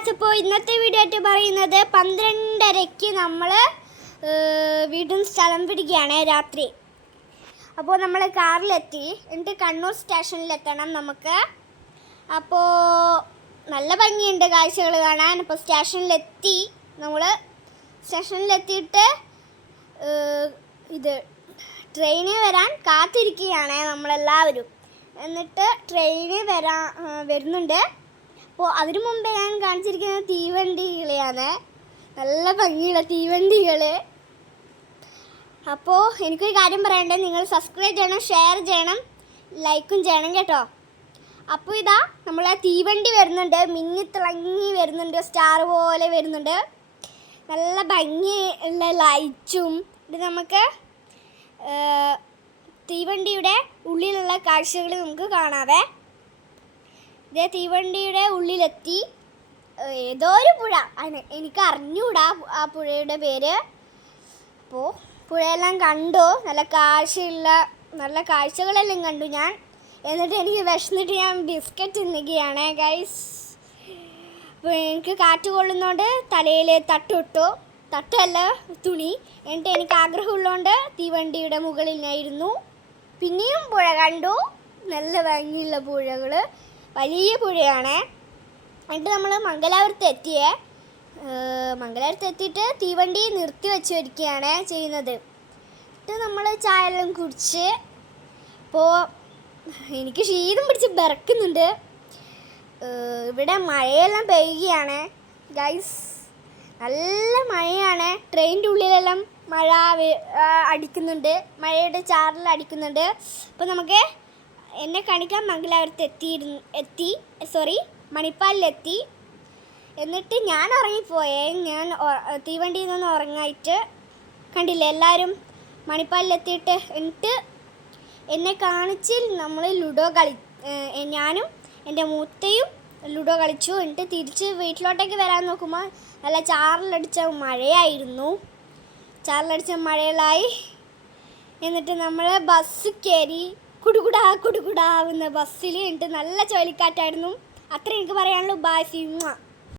Guys, അപ്പോൾ ഇന്നത്തെ video ആയിട്ട് പറയുന്നത് 12:30-ക്ക് നമ്മൾ വീണ്ടും സ്ഥലം പിടിക്കുകയാണ് രാത്രി. അപ്പോൾ നമ്മൾ കാറിലെത്തി, എന്നിട്ട് കണ്ണൂർ സ്റ്റേഷനിലെത്തണം നമുക്ക്. അപ്പോൾ നല്ല ഭംഗിയുണ്ട് കാഴ്ചകൾ കാണാൻ. അപ്പോൾ സ്റ്റേഷനിലെത്തിയിട്ട് ഇത് ട്രെയിനിൽ വരാൻ കാത്തിരിക്കുകയാണ് നമ്മളെല്ലാവരും. എന്നിട്ട് ട്രെയിനിൽ വരുന്നുണ്ട്. അപ്പോൾ അതിനു മുമ്പേ ഞാൻ കാണിച്ചിരിക്കുന്നത് തീവണ്ടികളെയാണ്. നല്ല ഭംഗിയുള്ള തീവണ്ടികൾ. അപ്പോൾ എനിക്കൊരു കാര്യം പറയണ്ടേ, നിങ്ങൾ സബ്സ്ക്രൈബ് ചെയ്യണം, ഷെയർ ചെയ്യണം, ലൈക്കും ചെയ്യണം കേട്ടോ. അപ്പോൾ ഇതാ നമ്മളെ തീവണ്ടി വരുന്നുണ്ട്, മിന്നിത്തിളങ്ങി വരുന്നുണ്ട്, സ്റ്റാർ പോലെ വരുന്നുണ്ട്. നല്ല ഭംഗിയുള്ള ലൈറ്റും. ഇത് നമുക്ക് തീവണ്ടിയുടെ ഉള്ളിലുള്ള കാഴ്ചകൾ നമുക്ക് കാണാവേ. ഇതേ തീവണ്ടിയുടെ ഉള്ളിലെത്തി. ഏതോ ഒരു പുഴ, എനിക്ക് അറിഞ്ഞൂടാ ആ പുഴയുടെ പേര്. അപ്പോൾ പുഴയെല്ലാം കണ്ടു, നല്ല കാഴ്ചകളെല്ലാം കണ്ടു ഞാൻ. എന്നിട്ട് എനിക്ക് വിശന്നിട്ട് ഞാൻ ബിസ്ക്കറ്റ് തിന്നുകയാണ് ഗൈസ്. അപ്പോൾ എനിക്ക് കാറ്റ് കൊള്ളുന്നതുകൊണ്ട് തലയിൽ തട്ടല്ല തുണി. എന്നിട്ട് എനിക്ക് ആഗ്രഹമുള്ളതുകൊണ്ട് തീവണ്ടിയുടെ മുകളിൽ ഞാനിരുന്നു. പിന്നെയും പുഴ കണ്ടു, നല്ല ഭംഗിയുള്ള പുഴകൾ, വലിയ പുഴയാണ്. എന്നിട്ട് നമ്മൾ മംഗലാപുരത്ത് എത്തിയിട്ട് തീവണ്ടി നിർത്തി വെച്ച് വരികയാണ് ചെയ്യുന്നത്. എന്നിട്ട് നമ്മൾ ചായ എല്ലാം കുടിച്ച്, അപ്പോൾ എനിക്ക് ക്ഷീണം പിടിച്ച് വിറക്കുന്നുണ്ട്. ഇവിടെ മഴയെല്ലാം പെയ്യുകയാണ് ഗൈസ്, നല്ല മഴയാണ്. ട്രെയിനിൻ്റെ ഉള്ളിലെല്ലാം മഴ അടിക്കുന്നുണ്ട്, മഴയുടെ ചാറിൽ അടിക്കുന്നുണ്ട്. അപ്പോൾ നമുക്ക് എന്നെ കാണിക്കാൻ മണിപ്പാലിലെത്തി. എന്നിട്ട് ഞാൻ ഉറങ്ങിപ്പോയേ. ഞാൻ തീവണ്ടിയിൽ നിന്ന് ഉറങ്ങായിട്ട് കണ്ടില്ലേ എല്ലാവരും. മണിപ്പാലിലെത്തിയിട്ട് എന്നിട്ട് എന്നെ കാണിച്ച് നമ്മൾ ഞാനും എൻ്റെ മൂത്തയും ലുഡോ കളിച്ചു. എന്നിട്ട് തിരിച്ച് വീട്ടിലോട്ടേക്ക് വരാൻ നോക്കുമ്പോൾ നല്ല ചാറിലടിച്ച മഴയിലായി. എന്നിട്ട് നമ്മൾ ബസ് കയറി, കുടുകുടാവുന്ന ബസ്സിൽ. എന്നിട്ട് നല്ല ചുഴലിക്കാറ്റായിരുന്നു. അത്ര എനിക്ക് പറയാനുള്ളൂ. Bye, see.